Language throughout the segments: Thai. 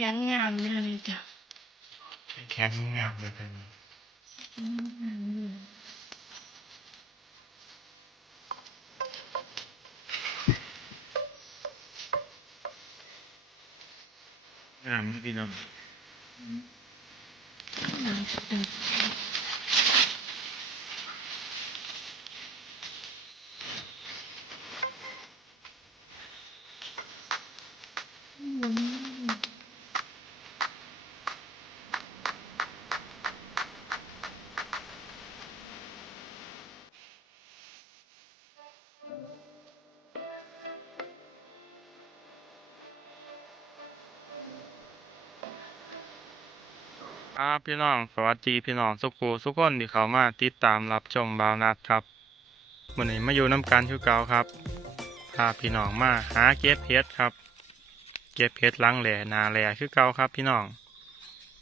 ข็งงามเลยจ้ะแข็งงามเลยเป็นงามพี่น้อง ครับพี่น้องสวัสดีพี่น้องสุขูสุกคนที่เขามาติดตามรับชมบาวนัดครับวันนี้มาอยู่น้ำกันคือเก่าครับพาพี่น้องมาหาเก็บเพชรครับ เก็บเพชรล้างแหล่นาแหล่คือเก่าครับ พี่น้อง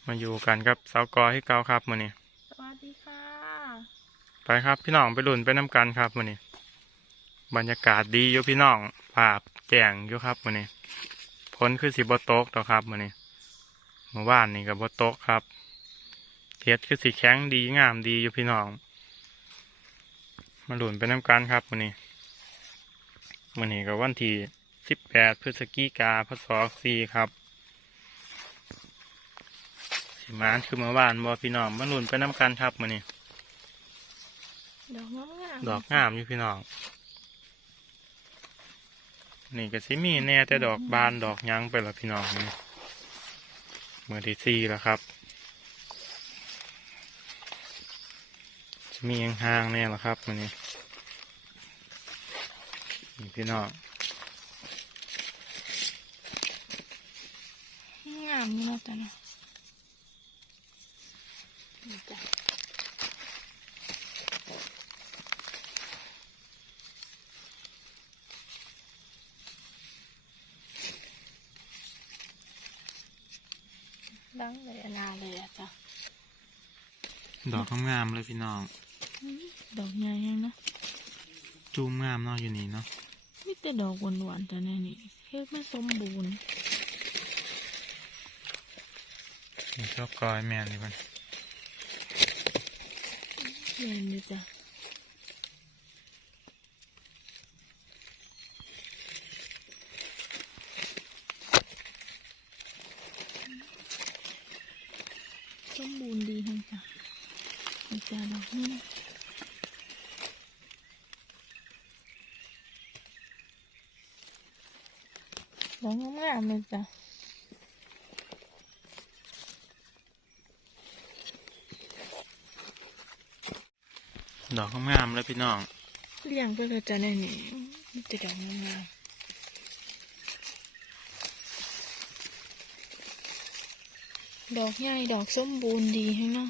มาอยู่กันกับสาวกอคือเก่าครับมื้อนี้สวัสดีค่ะไปครับพี่น้องไปลุ่นไปน้ำกันครับมื้อนี้ บรรยากาศดีอยู่พี่น้องภาพแจ่งอยู่ครับมื้อนี้พ้นคือสิบตกต่อครับมื้อนี้เมื่อวานนี่กับบตกครับ เฮ็ดคือสีแข็งดีงามดีอยู่พี่น้อง มาหลุนไปน้ำกันครับมื้อนี้มื้อนี้ก็วันที่สิบแปดพฤศจิกาพศสี่ครับสิมานคือเมื่อวานบอพี่น้องมาหลุนไปน้ำกันครับมื้อนี้ ดอกงามดอกงามอยู่พี่น้องนี่ก็สิมีแน่แต่ดอกบานดอกหยั้งไปและพี่น้องนี่เมื่อที่สี่แล้วครับ จะมีห่างๆแน่ละครับมันนี้นี่พี่น้องงามนี่เนาะจ้ะเนาะนี่จ้ะดังเลยอนาเลยอะจ้ะดอกงามๆเลยพี่น้องอืม ดอกใหญ่ยังเนาะจูมงามเนาะอยู่นี่เนาะมีแต่ดอกหวานๆจ้ะเนี่ยนี่เฮ็ดไม่สมบูรณ์นี่ชอบกอยแม่นี่มันเย็นเลยจ้ะสมบูรณ์ดีทั้งจ้ะนี่จ้ะดอกนี้ดอกงามๆเลยจ้ะดอกงามๆเลยพี่น้องเลี้ยงไปเลยจ้ะในนี่มีแต่ดอกงามๆดอกใหญ่ดอกสมบูรณ์ดีให้เนาะ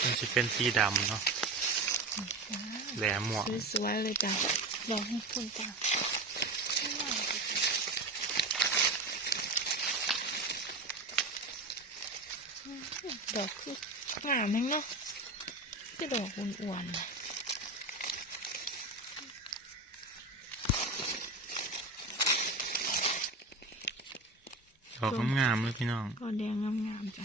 มันจะเป็นสีดำเนาะ แหลมหมวกสวยๆเลยจ้ะดอกให้คุณจ้ะดอกคืองามแม่งเนาะที่ดอกอ้วนๆนะดอกงามๆเลยพี่น้องก็แดงงามๆจ้ะ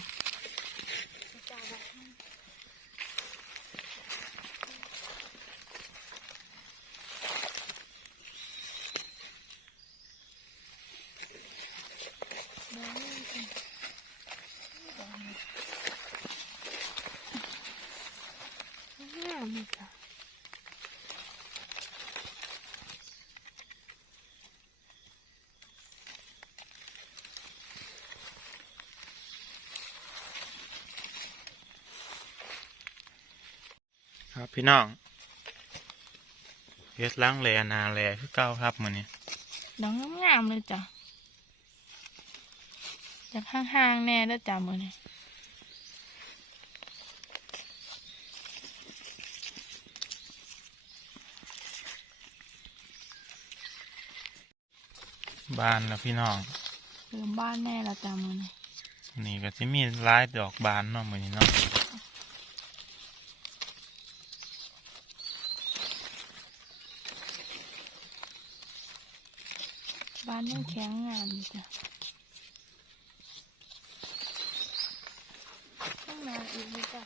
งามเลยจ้ะครับพี่น้องเฮ็ดล้างแลนาแลคือเก่าครับมื้อนี้ดอกงามๆเลยจ้ะ จากห่างๆแน่แล้วจ้ะมือนี่บานแล้วพี่น้องเริ่มบ้านแน่แล้วจ้ะมือนี่นี่ก็สิมีหลายดอกบานเนาะมื้อนี้เนาะบ้านยังแข็งงามอยู่จ้ะางน้าอีกเลยจ้ะ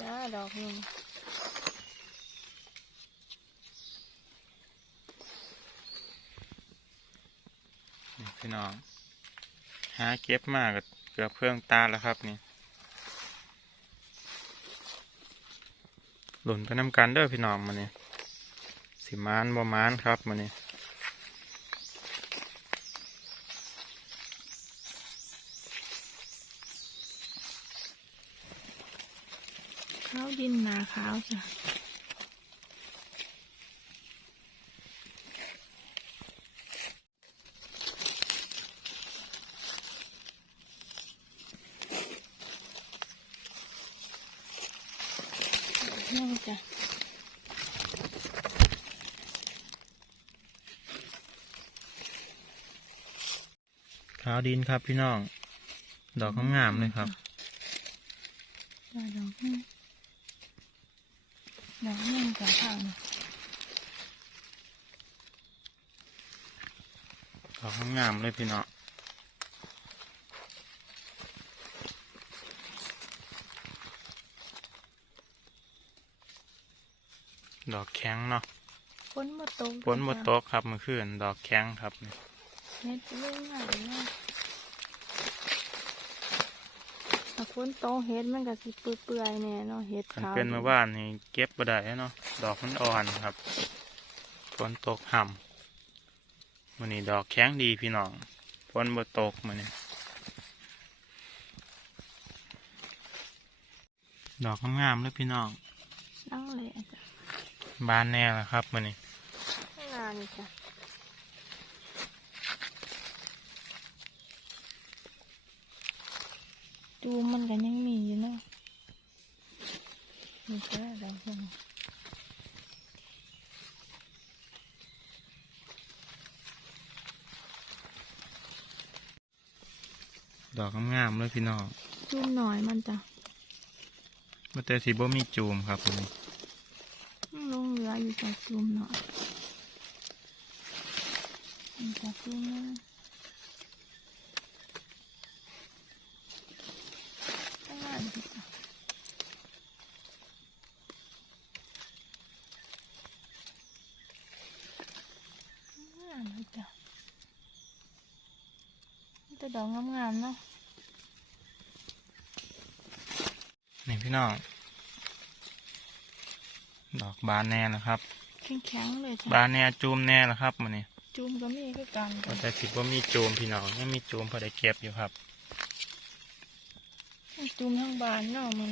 จ้าดอกหนึ่งพี่น้อง หาเก็บมากเกือบเพื่องตาแล้วครับนี่ หล่นไปน้ำกันเด้อพี่น้องมาเนี่ยสิมานบ่มานครับมาเนี่ยข้าวดินนาขาวจ้ะนี่จ้ะ ขาว ดินครับพี่น้อง ดอกงามๆเลยครับได้ดอกหนึ่งดอกหนึ่งจ้ะข้างน่ะดอกงามๆเลยพี่น้องดอกแข็งเนาะฝนมาตกฝนหมดตกครับเมื่อคืนดอกแข็งครับนี่เม็ดเล่งมาก เลยนะถ้าฝนตกเห็ดมันก็สิเปื่อยๆแน่เนาะเห็ดคันขาวเป็นเมื่อวานนี่เก็บบ่ได้เนาะดอกมันอ่อนครับฝนตกห่ำมื้อนี้ดอกแข็งดีพี่น้องฝนบ่ตกมื้อนี้ดอกงามๆเลยพี่น้องนั่งเลยจ้ะบานแน่แล้วครับมื้อนี้ข้างหน้านี่จ้ะ จูมมันก็ยังมีอยู่เนาะนี่จ้ะดอกหนึ่งดอกงามๆเลยพี่น้องจูมหน่อยมันจ้ะบ่แต่สิบ่มีจูมครับมื้อนี้มันลงเหลืออยู่จากจูมหน่อยนี่จ้ะจูมนะข้างหน้านี่จ้ะ งามเลยจ้ะ มีแต่ดอกงามๆเนาะนี่พี่น้อง ดอกบานแน่แล้วครับ แข็งๆเลยจ้ะบานแน่จูมแน่แล้วครับมื้อนี้จูมก็มีคือกันบ่จ้ะแต่สิบ่มีจูมพี่น้องยังมีจูมพอได้เก็บอยู่ครับจูมทั้งบานเนาะมัน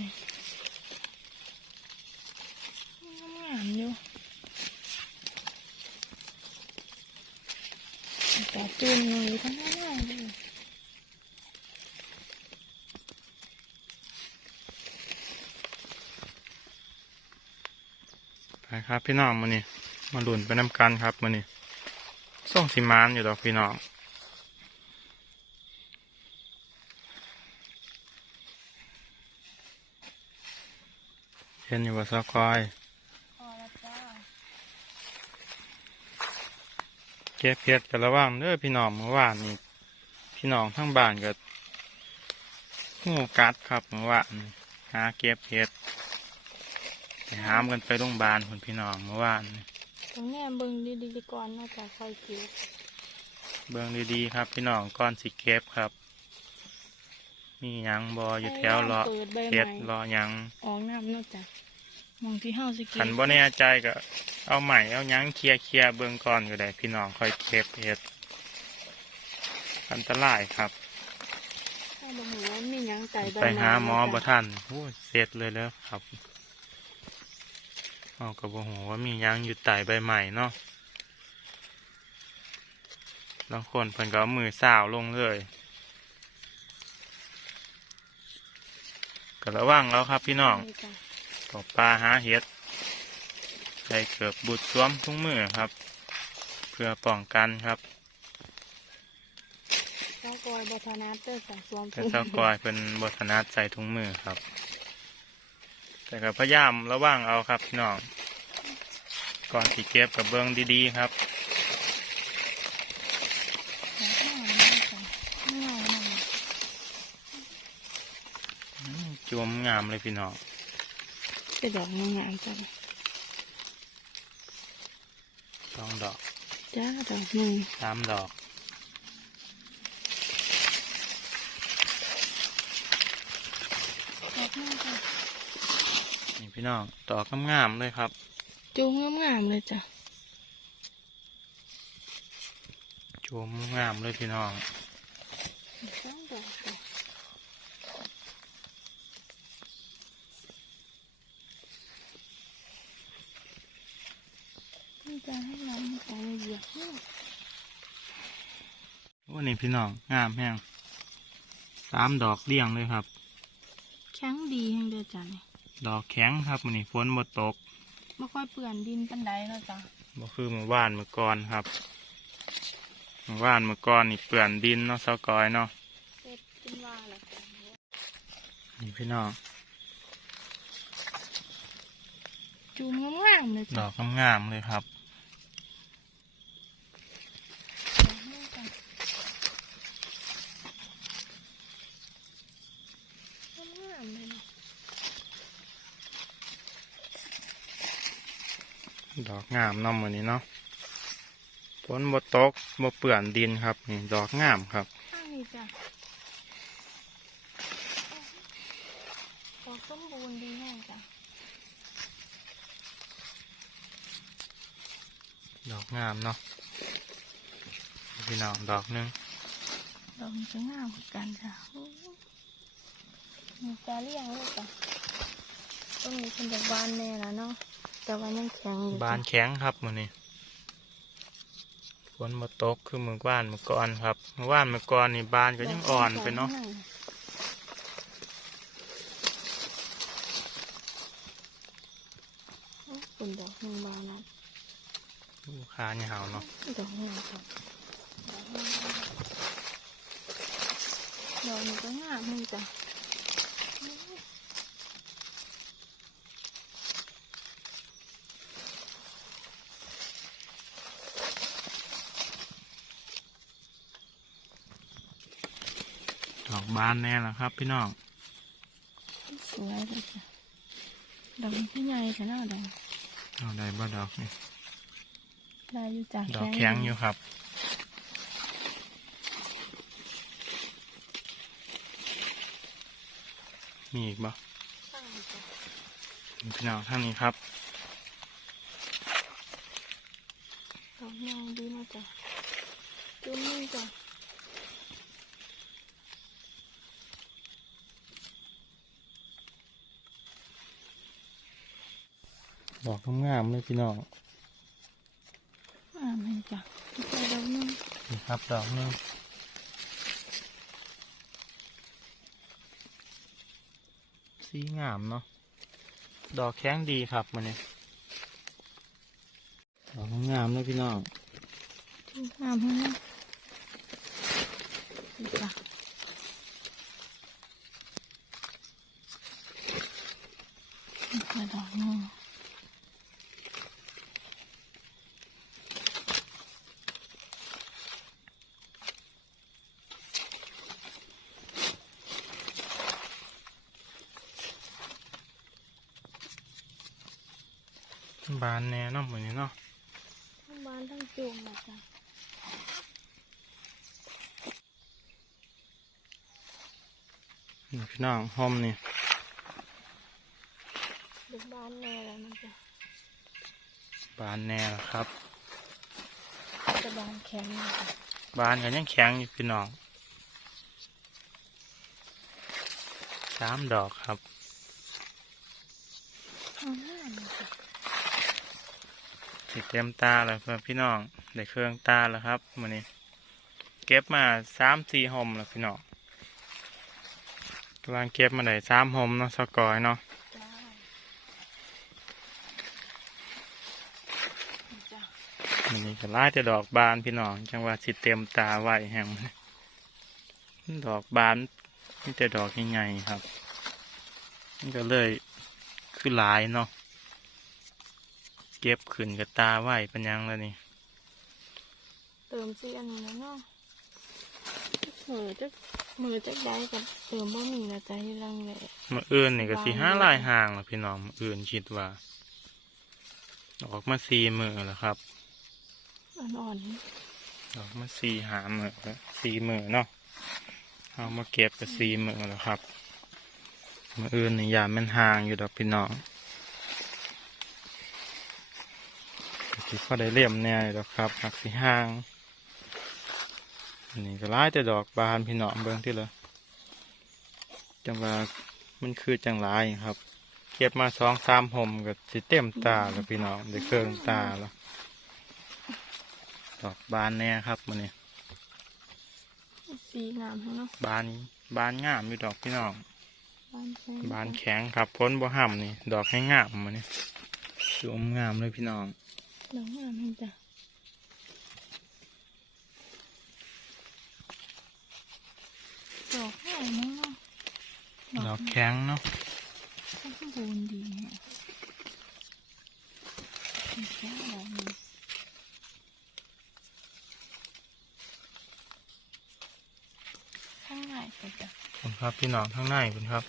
งามๆอยู่แต่จูมอยู่ทั้งนั้นเลย ไปครับพี่น้องมื้อนี้มาหลุนไปน้ำกันครับมื้อนี้ส่งสิมานอยู่ดอกพี่น้องเห็นอยู่ว่าซอกอยเก็บเห็ดกันระว่างเด้อพี่น้องเมื่อวานนี้พี่น้องทั้งบ้านก็งูกัดครับเมื่อวานหาเก็บเห็ดไป หามกันไปโรงพยาบาลคุณพี่น้องเมื่อวานนี้ตรงแง่เบิ่งดีๆก่อนเนาะจ้ะค่อยเก็บเบิ่งดีๆครับ พี่น้องก้อนสิเก็บครับ มีหยังบออยู่แถวรอเปิดใบเห็ดใหม่รอหยังออกน้ำเนาะจ้ะมองที่เฮาสิเก็ขันบ่แน่ใจก็เอาใหม่เอาหยังเคลียร์เคลียร์เบิ่งก่อนก็ได้พี่น้องค่อยเก็บเห็ดอันตรายครับถ้าบ่ฮู้ว่ามีหยังไตใบไปหาหมอเนะบ่จ้ะทันโอ้ยเสร็จเลยแล้วครับ เอากระบอกหัวว่ามีหยังอยู่ใต้ใบใหม่เนาะบางคนเพิ่นก็เอามือสาวลงเลยก็ระวังแล้วครับพี่น้องนี่จ้ะตกปลาหาเห็ดใส่เกือบบุดสวมทุกมือครับ เพื่อป้องกันครับข้าวกอยบัฒนาเตอร์จากสวมแต่เจ้ากอยเป็นบทนัดใส่ถุงมือครับ แต่ก็พยายามระวังเอาครับพี่น้อง ก่อนที่เก็บกับเบื้องดีๆครับอืมจวมงามเลยพี่น้องเป็นดอกงามๆจ้ะสองดอก จ้าดอกหนึ่งสามดอกดอกหนึ่งจ้ะนี่ พี่น้องดอกงามๆเลยครับ จูงงามๆเลยจ้ะจวมงามเลยพี่น้องสองดอกจ้ะนี่จะให้น้ำใส่เหยียบเนี่ยวันนี้พี่น้องงามแห้งสามดอกเรียงเลยครับ แข็งดีแห่งเดียวจ้ะนี่ ดอกแข็งครับวันนี้ฝนบ่ตกไม่ค่อยเปื่อนดินปันไดแล้วจ้ะบ่คือเมื่อวานเมื่อก่อนครับเมื่อวานเมื่อก่อนนี่เปื่อนดินเนาะเสากอยเนาะเสร็จกินว่าแล้วจ้ะนี่พี่น้องจูงงามๆเลยดจ้ะอกงามๆเลยครับ ดอกนี้จ้ะงามๆเลยเนาะ ดอก งามเนาะมื้อนี้เนาะฝนบ่ตกบ่เปื่อนดินครับ นี่ดอกงามครับข้างนี้จ้ะดอกสมบูรณ์ดีแห้งจ้ะดอกงามเนาะพี่น้องดอกหนึงดอกมันจะงามเหมือนกันจ้ะโอ้ยมีตาเลี้ยงเลยจ้ะต้นนี้เป็นจากบานแน่แล้วเนาะ แต่ว่ายังแข็งอยู่จ้ะบานแข็งครับมื้อนี้ฝนบ่ตกคือมื้อวานเมื่อก่อนครับเมื่อวานเมื่อก่อนนี่บานก็ยังอ่อนไปเนาะเป็นดอกหนึ่งบานนะลูกค้าเนี่ยาวเนาะดอกหนึ่งครับดอกหนึ่งบานดอกนี้ก็งามเลยจ้ะ บานแน่ละครับ พี่น้อง สวยเลยจ้ะดอกที่ใหญ่ขนาดไหนเอาได้บ่ดอกนี่ได้อยู่จ้ะดอกแข็งอยู่ครับมีอีกบ่ใช่จ้ะพี่น้องท่างนี้ครับดอกใหญ่ดีนะจ้ะจุ่มนี่จ้ะ ดอกงามๆเลยพี่น้องงามเลยจ้ะที่ใส่ดอกหนึงนี่ครับดอกหนึงสีงามเนาะ ดอกแข็งดีครับมันนี่ดอกงามเลยพี่น้องงามให้นะนี่จ้ะนี่ใส่ดอกหนึง บานแน่เนาะเหมือนนี้เนาะทั้งบานทั้งจุ่มนะจ้ะนี่พี่น้องหอมนี่เด็กบานแน่แล้วนะจ้ะบานแน่แล้วครับจะบานแข็งนะจ้ะบานก็ยังแข็งอยู่พี่น้องสามดอกครับ เอาหน้านะจ้ะ สิ เต็มตาแล้วครับพี่น้องได้เครื่องตาแล้วครับมันนี้ เก็บมาสามสี่หอมแล้วพี่น้องกำลังเก็บมาได้สามหอมเนาะสกอยเนาะจ้านี่จ้ะมันนี้ก็ไล่แต่ดอกบานพี่น้องจังว่าสิเต็มตาไว้แห่งดอกบานมีแต่ดอกใหญ่ๆครับมันก็เลยคือหลายเนาะ เก็บขึ้นกับตาไหวเป็นหยังแล้วนี่ เติมซีอันนี้แล้วเนาะมือจะมือจะได้กับเติมบ่มีนะใจรังแหละมาอื่นนี่ก็สิวางห้าไว้ลายห่างแล้วพี่น้องมื้ออื่นคิดว่า ออกมาสี่มือแล้วครับอ่อนออกมาสี่หามือแล้วสี่มือเนาะเอามาเก็บกับสี่มือแล้วครับมืออื่นนี่ยามมันห่างอยู่ดอกพี่น้องก็ สิพอได้เลี่ยมแน่อยู่ดอกครับหักสีห่างอันนี้ก็ร้ายแต่ดอกบานพี่น้องเบิ่งที่ละจังว่ามันคือจังไรครับ เก็บมาสองสามหมก็สิเต็มตาแล้วพี่น้องได้เครื่องตาแล้วดอกบานแน่ครับมันนี่ๆสีงามทั้งเนาะบานบานงามอยู่ดอกพี่น้องบานแข็งบานแข็งครับพ้นบ่ห่ำนี่ ดอกให้งามมันนี่สวมงามเลยพี่น้อง ดอกงามให้จ้ะดอกใหญ่มั้งเนาะดอกแข็งเนาะสมบูรณ์ดีฮะมีแค่ดอกหนึงข้างในก็จะขอบคุณครับพี่น้องข้างในคุณครับ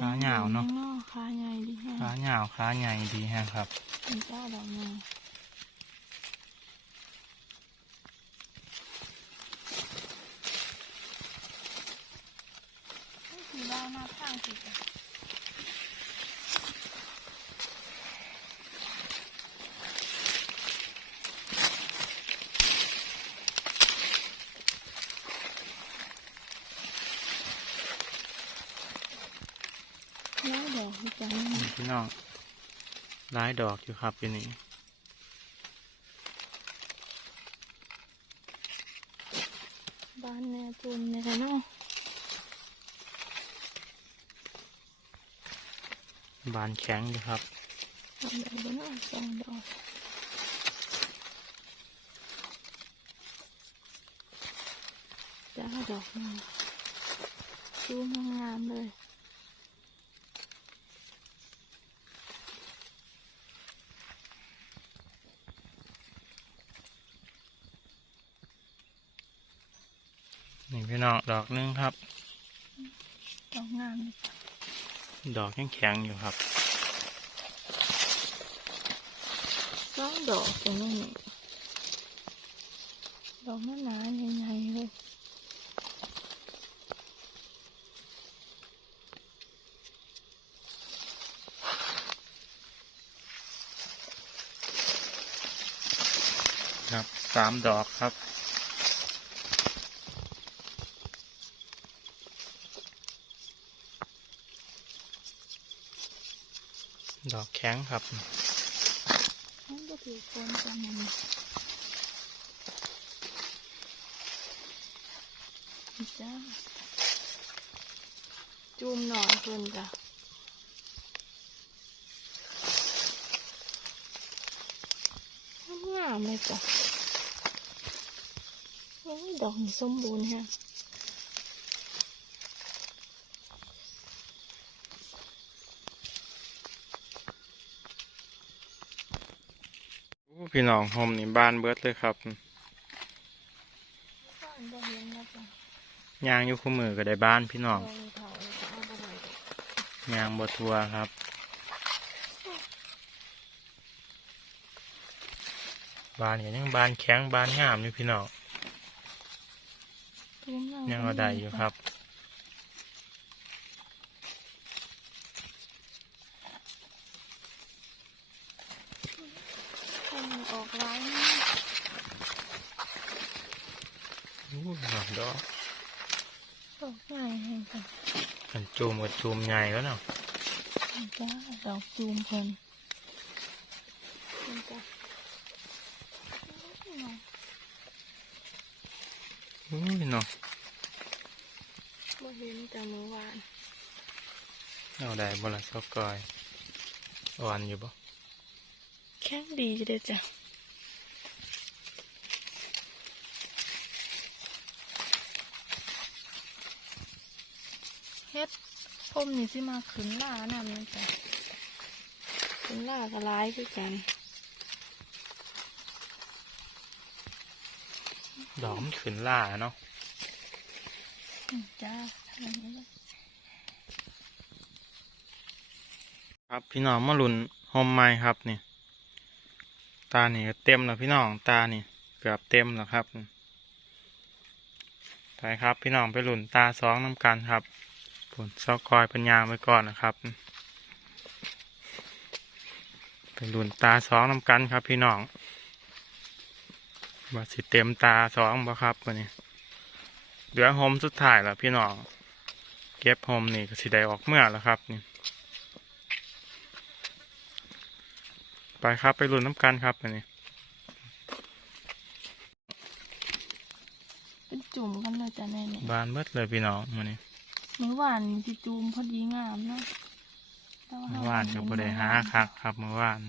ขาเหงาเนาะ ขาใหญ่ดีฮะ ขาเหงาขาใหญ่ดีแฮะครับเป็นเจ้าดอกไม้สีดาวหน้าข้างสิจ้ะแล้วดอกจังนี่พี่น้อง ร้ายดอกอยู่ครับปีนี้บ้านแม่จุนเนี่ยค่ะเนาะบานแข็งอยู่ครับทำอะไรบ้างเนาะสองดอกจ้าดอกมาชูงามๆเลย นี่พี่น้องดอกหนึงครับ ดอกงามเลยจ้ะดอกยังแข็งอยู่ครับสองดอกตรงนี้ดอกหนาๆใหญ่ๆเลยครับสามดอกครับ ดอกแข็งครับมันก็ถือคนกันมันจ้าจุ่มหน่อยเพิ่นจ้ะงามเลยจ้ะโอ้ยดอกนี่สมบูรณ์ฮะ พี่น้องโฮมนี่บ้านเบิร์ดเลยครับบ้านบ่เห็นแล้วจ้ะยางอยู่คู่มือก็ได้บ้านพี่น้องดอกเถาเลยาบ่ได้ดอกยางบทัวครับบานก็ยังบานแข็งบานงามอยู่พี่น้องยังเอาได้อยู่ครับ ให้มัน ออกร้ายนะอู้ดอกดอกดอกใหญ่เองจ้ะมันจูมกับจูมใหญ่แล้วเนาะจ้าดอกจูมเพิ่นเพิ่นจ้ะอู้พี่น้องบ่เห็นแต่เมื่อวานเอาได้บ่ละซอกกอยอ่อนอยู่บ่แข็งดีจะได้อจ้ะ ดพมนี่สิมาขึ้นล่านำนะจ๊ะขึ้นล่าก็ร้ายคือกัน ดอกมันขึ้นล่าเนาะอืมจ้าทำอย่างนี้เลยครับพี่น้องมาลุ้นโฮมไม้ครับนี่ ตานี่ก็เต็มแล้วพี่น้องตานี่ เกือบเต็มแล้วครับไปครับพี่น้องไปลุ้นตาสองน้ำกันครับ ผลซอกกอยปัญญางไว้ก่อนนะครับไปลุ้นตาสองน้ำกันครับพี่น้องว่าสิเต็มตาสองบ่ครับวันนี้เหลือโฮมสุดท้ายแล้วพี่น้อง เก็บโฮมนี่ก็สิได้ออกเมื่อแล้วครับนี่ไปครับไปลุ้นน้ำกันครับอันนี้เป็นจุ่มกันเลยจ้ะแน่เนี่ยบานเบิดเลยพี่น้องมันนี้ มื้อวานนี่สิจูมพอดีงามเนาะแต่เมื่อเรวานก็บ่ได้หาคักครับเมื่อวาน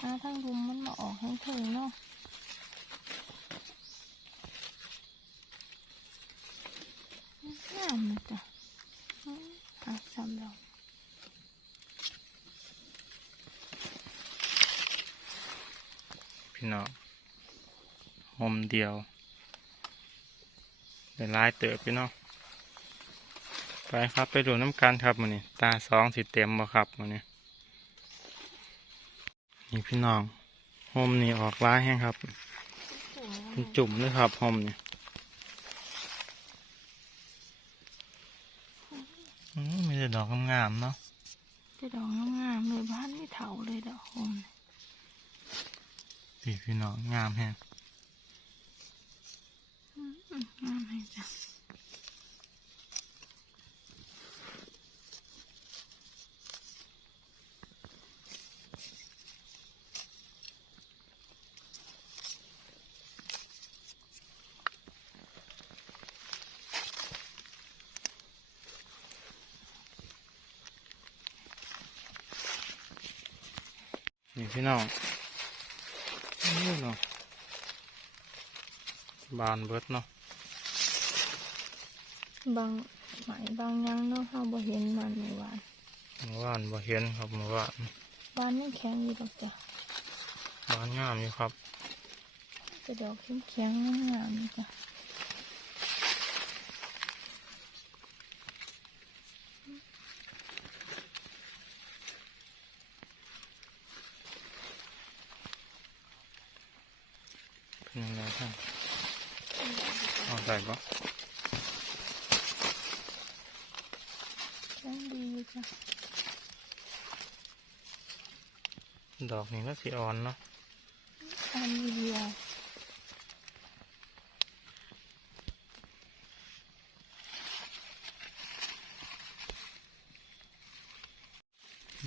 หาทางรุมมันมาออกทั้งเถิงเนาะงามเลยจ้ะอืมหาซ้ำดอกพี่น้อง โฮมเดียวได้หลายเติบพี่น้องไปครับไปลุ้นน้ำกันครับมันนี้ตาสองสิเต็มบ่ครับมันนี้นี่พี่น้องโฮมนี่ออกหลายแห้งครับจุ่มเป็นจุ่มเลยครับโฮมนี่อืมมีแต่ดอกงามๆเนาะจะดอกงามๆเลยบ้านไม่เถาเลยดอกโฮมเนี่ยพี่พี่น้องงามแฮง อืมอืมงามเลยจ้ะ นี่พี่น้องนี่เนาะบานเบิดเนาะ บางไหมบางยังเนาะเฮาบ่เห็นมันเมื่อวานเมื่อวานบ่เห็นครับเมื่อวานบ้านนี่แข็งอยู่ดอกจ้ะบานงามอยู่ครับจะดอกแข็งๆงามๆนี่จ้ะ เป็นยังไงบ้างเอาใส่ปะ แข็งดีอยู่จ้ะ ดอกนี้ก็สีอ่อนเนาะอันนี้เดียว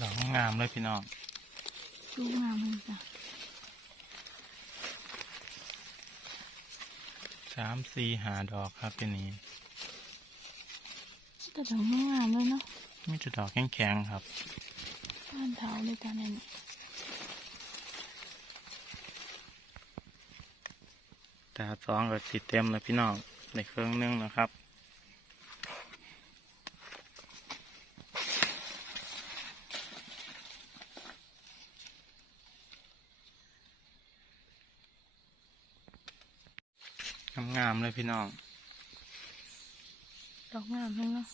ดอกงามเลยพี่น้องดูงามเลยจ้ะสามสี่หาดอกครับเป็นนี้แต่ดอกงามเลยเนาะมีแต่ดอกแข็งๆครับบ้านเถาเลยจ้ะนั่นนี่ แต่สองก็สีเต็มเลยพี่น้องในเครื่องนึงนะครับงามๆเลยพี่น้อง ดอกงามเลยเนาะ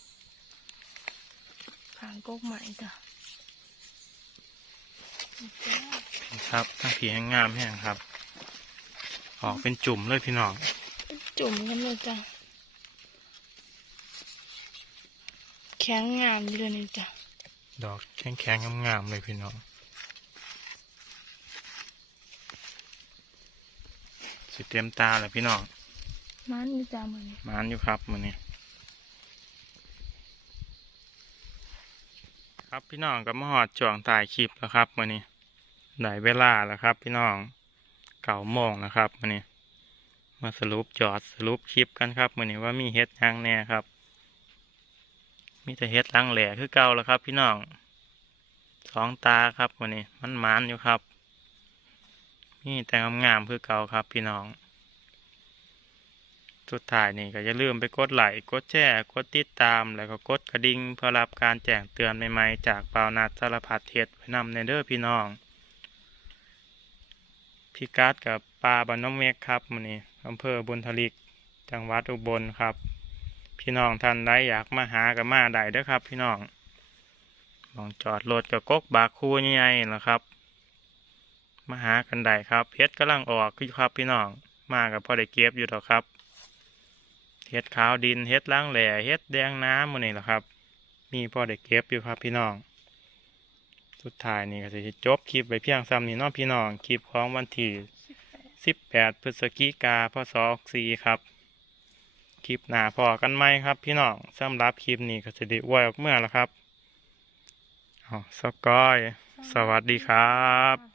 ขางกกใหม่จ้ะนี่จ้ะนี่ครับทั้งผีแห้งงามแห้งครับ ออกเป็นจุ่มเลยพี่น้อง จุ่มกันเลยจ้ะ แข็งงามอยู่เลยนี่จ้ะ ดอกแข็งๆงามๆเลยพี่น้อง สิเตรียมตาเลยพี่น้องมันอยู่จ้ะมือนี้มานอยู่ครับมือนี้ครับพี่น้องก็มาหอดจ่วงถ่ายคลิปแล้วครับมือนี้ได้เวลาแล้วครับพี่น้อง เก่าโมงแล้วครับมือนี้มาสรุปจอดสรุปคลิปกันครับมื้อนี้ว่ามีเฮ็ดยังแน่ครับ มีแต่เฮ็ดลังแหล่คือเก่าแล้วครับ พี่น้องสองตาครับมื้อนี้มันมานอยู่ครับมีแต่งามๆคือเก่าครับ พี่น้อง สุดท้ายนี่ก็อย่าลืมไปกดไลค์กดแชร์กดติดตาม แล้วก็กดกระดิ่งเพื่อรับการแจ้งเตือนใหม่ๆ จากเปานัดสารพัดเฮ็ดไว้นำในเด้อพี่น้อง พิกัดกับปลาบานน้องเมฆครับมื้อนี้อำเภอบุญทลิก จังหวัดอุบลครับ พี่น้องท่านใดอยากมาหากับมาได้เด้อครับ พี่น้องมองจอดรถกับกกบากคูใหญ่ๆล่ะครับ มาหากันได้ครับเพชรกำลังออกอยู่ครับพี่น้อง มากับพ่อได้เก็บอยู่ดอกครับเฮ็ดขาวดินเฮ็ดล้างแหล่เฮ็ดแดงน้ำมื้อนี้ล่ะครับ มีพ่อได้เก็บอยู่ครับพี่น้อง สุดท้ายนี่ก็จะจบคลิปไปเพียงซ้ำนี้เนาะพี่น้องคลิปของวันที่18พฤศจิกาพศ64ครับ คลิปหน้าพอกันไหมครับ พี่น้องสำหรับคลิปนี้ก็จะได้อวยออกเมื่อแล้วครับอ๋อสกอย สวัสดีครับ